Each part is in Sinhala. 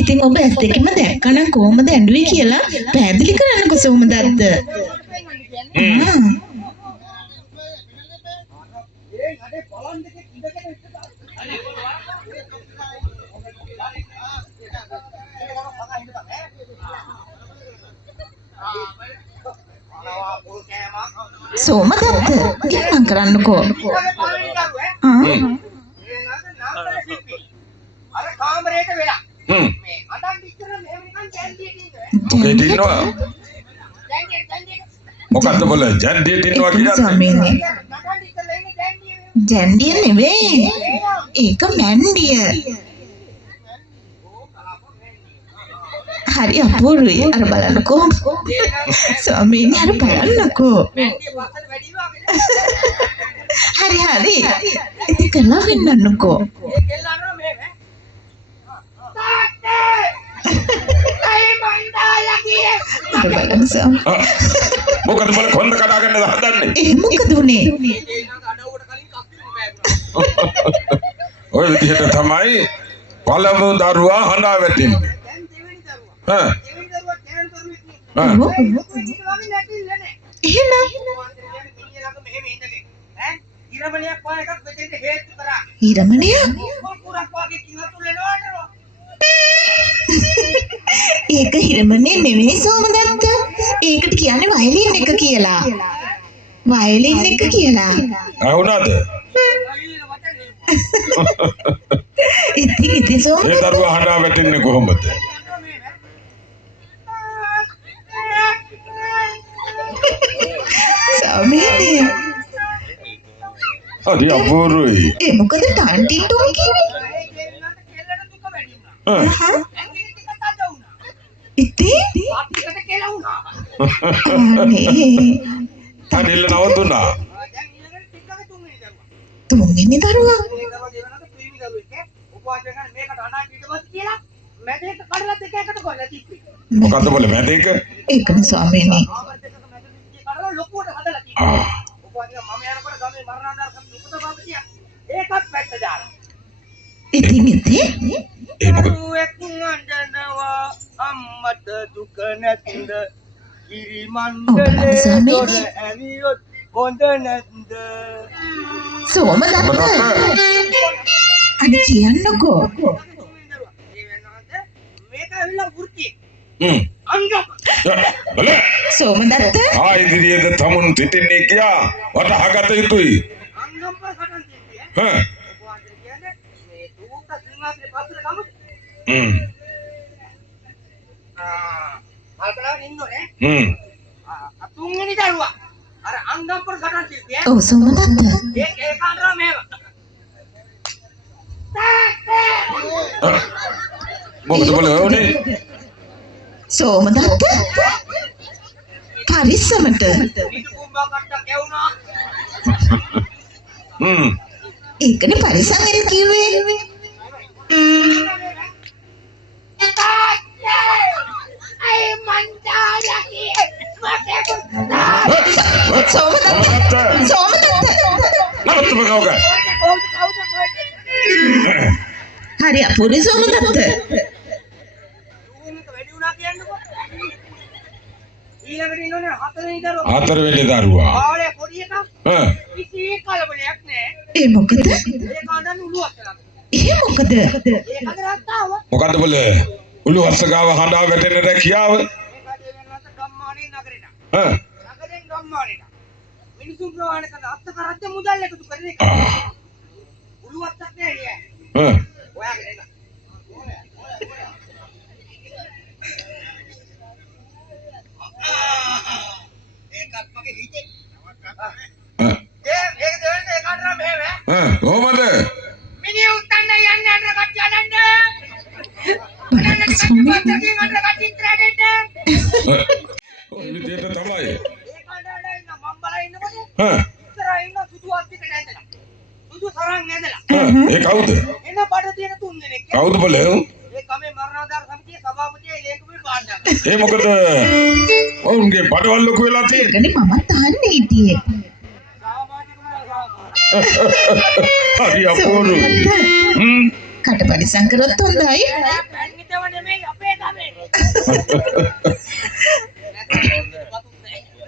ඉතින් ඔබ ඇස් දෙකම දැක්කනම් කොහොමද ඇඬුවේ කියලා පැහැදිලි කරන්නකෝ සෝමදත්ත. සෝමදත්ත ඉක්මන් කරන්නකෝ. අර කාමරේට වෙලා මේ අඬන් ඉස්සර මෙහෙම නිකන් ජැන්ඩියට ඉන්නවා. මොකද්ද බල ජැන්ඩියට ඉන්නවා කියන්නේ? ස්වාමීනි ජැන්ඩිය නෙවෙයි. ඒක මැන්ඩිය. හරි අපූර්වයි. අර බලන්නකෝ. ස්වාමීනි අර බලන්නකෝ. හරි හරි. ඉතින් කළා වෙන්නන්නකෝ. මොකද බල කොන්ද කඩාගන්න හදන්නේ? ඒ මොකද උනේ? ඔය විදිහට තමයි පළමු දරුවා හඬා වැටෙන්නේ. ඒක හිරමනේ නෙවෙයි සෝමදත්ත. ඒකට කියන්නේ වයලින් එක කියලා. වයලින් එක කියලා. ආවුණාද? ඉතින් සෝමදත්ත ඒ දරුවා හඬා වැටෙන්නේ කොහොමද? ස්වාමීනි හරි අපූර්වයි. ඒ මොකද ටාන්ටින් ටෝන් කියන්නේ? ඉතින් අනිල්ල නවතුණා. තුන්වෙනි දරුවා මොකද්ද බල මැද එක? ඒකනේ ස්වාමීනි. ඉතින් ඒ මොකද? අම්මට දුක නැතිද කිරිමණ්ඩලේ දොර ඇවියොත් හොඳ නැද්ද? සෝමදත්ත අද කියන්නකෝ. මේක ඇවිල්ලා වෘත්ති බල සෝමදත්ත ආ ඉදිරියේද තමුන් සිටින්නේ කියා වටහාගත යුතුයි. අංගම්පර කටන් දෙන්නේ හ්ම් කියන්නේ මේ දුක සිංහාසනේ පස්සට ගමුද? අල්කලාව ඉන්නෝනේ. තුන්වෙනි දරුවා අර අංගම්පර කටන් දෙන්නේ. ඔව් සෝමදත්ත ඒ කාන්දරා මේව. මොකද බල ඕනේ? සෝමදත්ත පරිස්සමට. පිටු කුඹා කට්ට කැවුනා. ඒකනේ පරිස්සම් වෙන්න කිව්වේ. සෝමදත්ත නවත්තු බගවක. හරි අපූර්ව සෝමදත්ත. වැඩි වුණා කියන්නකෝ. ඊළඟට ඉන්නෝනේ හතරවෙනි දරුවා. හතරවෙනි දරුවා. ආලේ පොඩි එකා. කිසි කලබලයක් නැහැ. ඒ මොකද? ඒ කාන්දන් උළුවක් ළඟ. ඒ මොකද? ඒ කතරක් ආව. මොකද්ද බල උළු වස්සගාව හඬා වැටෙන රැකියාව? ඒ කඩේ වෙනවත ගම්මානේ නගරේට. නගරෙන් ගම්මානේට. මිනිසුන් ප්‍රවාහන කරන අත්ත කරද්ද මුදල් එකතු කරන එක. උළුවක්ක් නෑ නේ. ඔයාගෙන එන්න. ඒකත් මගේ හිතේ. ඒක දෙවෙනි ඒ කාන්දරා මෙහෙම. කොහමද? මිනිහ උත්තන්න යන්නේ අnder කට්ටිය අනන්න. අනන්න කට්ටිය පස්සකින් අnder කට්ටිය ඉස්සරහට එන්න. ඔය විදිහට තමයි. ඒ කාන්දරාට ඉන්න මම බලා ඉන්නකොට ඉස්සරහ ඉන්න සුදු අත්තික නැඳලා. සුදු සරන් නැඳලා. ඒ කවුද? එන බඩ තියෙන තුන් දෙනෙක්. කවුද බල? ඒ කමේ මරණාධාර සමිතියේ සභාපතියි ලේකම්ගේ පාණ්ඩා. ඒ මොකද? ඔවුන්ගේ බඩවල් ලොකු වෙලා තියෙන්නේ. ඒකනේ මමත් අහන්නේ හිටියේ. සභාපතිතුමා හරි අපූර්ව. කට පරිසම් කරොත් හොඳයි. පැන් හිටව නෙමෙයි අපේ ගමේ.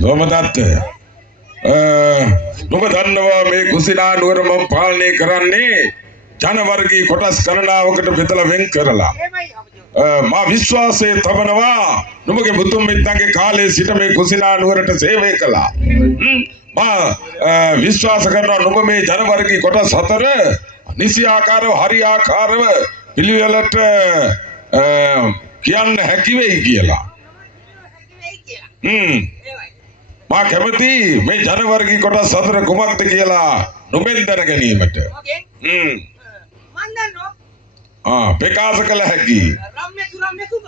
සෝමදත්ත නුඹ දන්නවා මේ කුසිනානුවර මම පාලනය කරන්නේ ජනවර්ගී කොටස් ගණනාවකට බෙදලා වෙන් කරලා. එහෙමයි අපජෝ. මා විශ්වාසයේ තබනවා නුඹගේ මුතුන් මිත්තන්ගේ කාලේ සිට මේ කුසිනානුවරට සේවය කළා. මා විශ්වාස කරනවා නුඹ මේ ජනවර්ගී කොටස් හතර නිසි ආකාරව හරි ආකාරව පිළිවෙලට කියන්න හැකි වෙයි කියලා. මා කැමති මේ ජනවර්ගී කොටස් හතර කුමක්ද කියලා නුඹෙන් දැන ගැනීමට. මන් දන්නවා. ප්‍රකාශ කළ හැකි. රම්‍ය සුබ.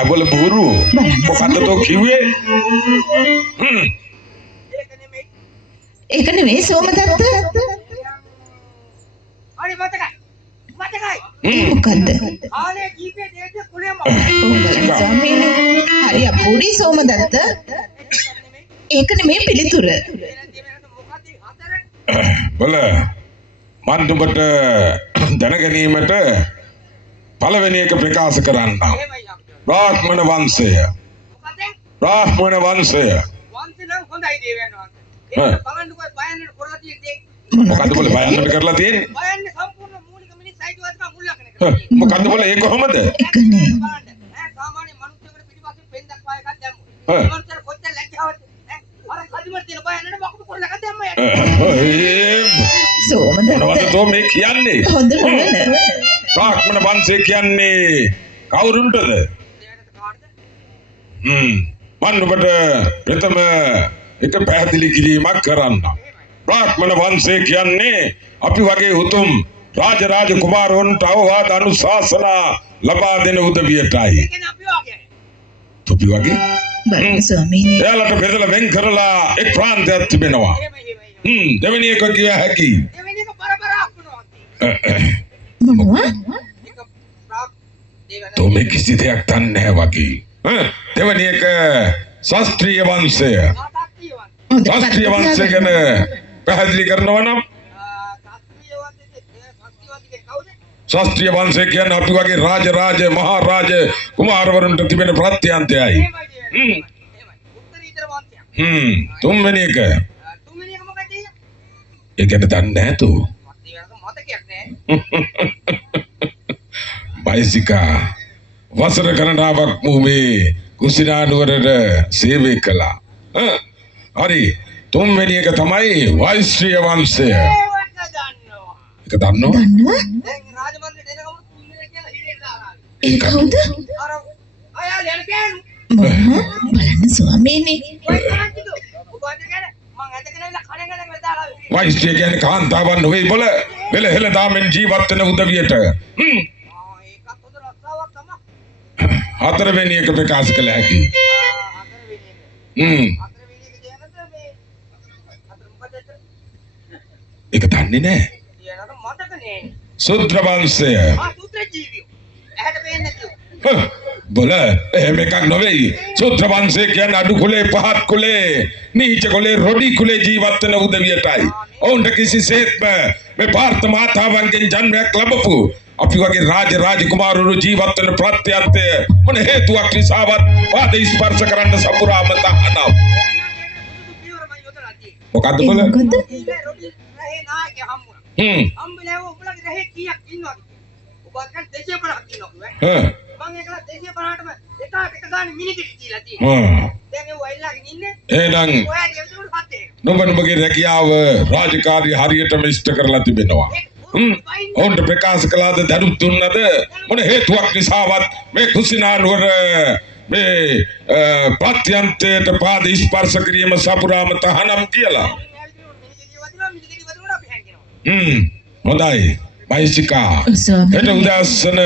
අබල බොරු මොකද්ද තෝ කිව්වේ? ඒක නෙමෙයි. ඒක නෙවෙයි සෝමදත්ත. හරි මතකයි. මොකද්ද? ආනේ ජීපේ දෙයට කුලෙම. ස්වාමීනි හරි අපූර්වයි සෝමදත්ත. ඒක නෙමෙයි පිළිතුර. බල මන් නුඹට දැන ගැනීමට පළවෙනි එක ප්‍රකාශ කරන්නම්. බ්‍රාහ්මණ වංශය. බ්‍රාහ්මණ වංශය. වංශනම් හොඳයි දේවයන් වහන්සේ. ඒක බලන්නකෝ බයන්නට කරලා තියෙන දේ. මොකද්ද බල බයන්නට කරලා තියෙන්නේ? බයන්නේ සම්පූර්ණ මූලික මිනිස් අයිතිවාසිකම් මුල්ලගෙන කරලා. මොකද්ද බල ඒ කොහොමද? ඒකනේ. සාමාන්‍ය මිනිස්සුන්ට පිටිපස්සෙන් පෙන්දක් පාය එකක් දැම්මොත්. ඒවන්තර කොච්චර ලැජ්ජාවද? අර කදිමර තියෙන බයන්නට මොකද කරලා එකක් දැම්ම යට. සෝමදත්ත. මොනවද තෝ මේ කියන්නේ? හොඳ නෝන. බ්‍රාහ්මණ වංශය කියන්නේ කවුරුන්ටද? දේවයට කාටද? මන් ඔබට ප්‍රථම එක පැහැදිලි කිරීමක් කරන්න. බ්‍රාහ්මණ වංශය කියන්නේ අපි වගේ උතුම් රාජ කුමාරවරුන්ට අවවාද අනුශාසනා ලබා දෙන උදවියටයි. ඒ කියන්නේ අපි වාගේ. අපි වගේ බලන්න ස්වාමීනි. එයාලට බෙදලා වෙන් කරලා එක් ප්‍රාන්තයක් තිබෙනවා. එහෙමයි. දෙවෙනි එක කිය හැකි. දෙවෙනි එක බරබර අපනවා. මොනවා? ඒක ප්‍රාප් දේවයන්. තෝ මේ කිසි දෙයක් දන්නේ නැහැ වගේ. දෙවෙනි එක ශාස්ත්‍රීය වංශය. ආතාක්තියවන්. ශාස්ත්‍රීය වංශය ගැන පැහැදිලි කරනවා නම් ශාස්ත්‍රීය වංශය කියන්නේ අපි වගේ රාජ මහරජ කුමාරවරුන්ට තිබෙන ප්‍රත්‍යන්තයයි. උත්තරීතර වංශය. තුන්වෙනි එක තුන්වෙනි එක මොකද? ඒ ගැන දන්නේ නැහැ තෝ. දේවයන් මතකයක් නෑ. බයිසිකා වසර ගණනාවක් මේ කුසිනානුවරට සේවය කළා. හරි තුන්වෙනි එක තමයි වෛශ්‍රීය වංශය. ඒවට දන්නවා. ඒක දන්නව? දන්නවා? දැන් රාජමන්ත්‍රී දෙනකම තුන්වෙනි කියලා හිරේ දාලා. ඒ කවුද? අර අය යන කෑනු. මොනවා? බලන්න ස්වාමීනි. ඔය කාන්තිද? ඔබ අදගෙන මං අදගෙන ඉන්න කණගෙන දාලා. වෛශ්‍රීය කියන්නේ කාන්තාවන් නෙවෙයි බල. වෙල හෙල දාමෙන් ජීවත් වෙන උදවියට. ඒකත් හොඳ රස්සාවක් තමයි. හතරවෙනි එක ප්‍රකාශ කළ හැකි. හතරවෙනි එක. හතරවෙනි එක කියනද මේ හතර මොකද? ඒක දන්නේ නැහැ. කියනද මතක නෑ. සුද්‍ර වංශය. සූත්‍ර ජීවියෝ. ඇහැට පේන්නේ නැතිව. බල එහෙම එකක් නෙවෙයි. සුද්‍ර වංශය කියන්නේ අඩු කුලේ පහත් කුලේ නීච කුලේ රොඩි කුලේ ජීවත් වෙන උදවියටයි. ඔවුන්ට කිසිසේත්ම මේ ಭಾರತ මාතාවන්ගෙන් ජන්මයක් ලැබපු අපි වගේ රාජ කුමාරවරු ජීවත් වෙන ප්‍රත්‍යන්තය මොන හේතුවක් නිසාවත් පාද ස්පර්ශ කරන්න සපුරාම තහනම්. මොකද්ද බල? මොකද? රහේ නායක හම්බුණා. හම්බෙලා ඔබලගේ රහේ කීයක් ඉන්නවද? ඔබ අතට 250ක් ඉන්නවා. මම ඒකලා 250ටම එක ගානේ මිනිකෙටි කියලා තියෙනවා. දැන් ඒ වයිලාගෙන ඉන්නේ. එහෙනම් ඔයා දෙවිතුන් හතේ. නුඹගේ රැකියාව රාජකාරී හරියටම ඉෂ්ට කරලා තිබෙනවා. ඔවුන්ට ප්‍රකාශ කළාද දරුත් දුන්නද මොන හේතුවක් නිසාවත් මේ කුසිනානුවර මේ ප්‍රත්‍යන්තයට පාද ස්පර්ශ කිරීම සපුරාම තහනම් කියලා. මිනිකෙටි වදිනවා අපි හැංගෙනවා. හොඳයි බයිසිකා එට උදෑසන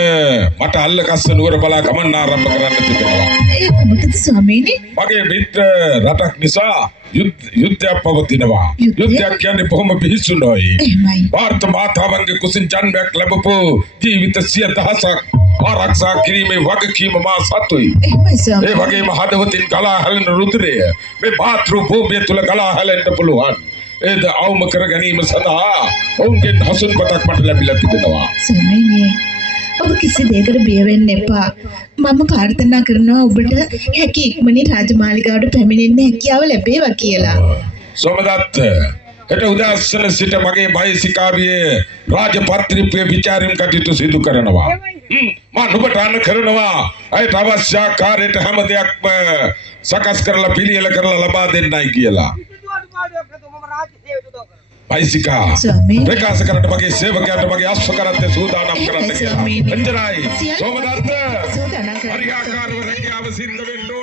මට අල්ලකස්ස නුවර බලා ගමන් ආරම්භ කරන්න තිබෙනවා. ඒ මොකද ස්වාමීනි? මගේ මිත්‍ර රටක් නිසා යුද්ධයක් පවතිනවා. යුද්ධයක් කියන්නේ බොහොම පිහිසුනොයි. එහෙමයි. ಭಾರತ මාතාවන්ගේ කුසින් ජන්මයක් ලැබපු ජීවිත 100,000ක් ආරක්ෂා කිරීමේ වගකීම මා සතුයි. එහෙමයි ඒ ස්වාමීනි. වගේම හදවතින් ගලා හැලෙන රුධිරය මේ මාතෘ භූමිය තුල ගලා හැලෙන්න පුළුවන්. ඒද අවම කර ගැනීම සඳහා ඔවුන්ගෙන් හසුන්පතක් මට ලැබිලා තිබෙනවා. ස්වාමීනි ඔබ කිසි දෙයකට බිය වෙන්න එපා. මම ප්‍රාර්ථනා කරනවා ඔබට හැකි ඉක්මනින් රාජමාලිගාවට පැමිණෙන්න හැකියාව ලැබේවා කියලා. සෝමදත්ත හෙට උදෑසන සිට මගේ බයිසිකාවියේ රාජපත්‍රිපය විචාරම් කටයුතු සිදු කරනවා. මම නුඹට අන කරනවා අයට අවශ්‍ය ආකාරයට හැම දෙයක්ම සකස් කරලා පිළියෙල කරලා ලබා දෙන්නයි කියලා. බයිසිකා ස්වාමීනි. ප්‍රකාශ කරන්න මගේ සේවකයන්ට මගේ අශ්වකරන්තේ සූදානම් කරන්න කියලා. ස්වාමීනි. එච්චරයි. සෝමදත්ත සූදානම් කරන්න. හරියාකාරව රැකියාව සිද්ධ වෙන්න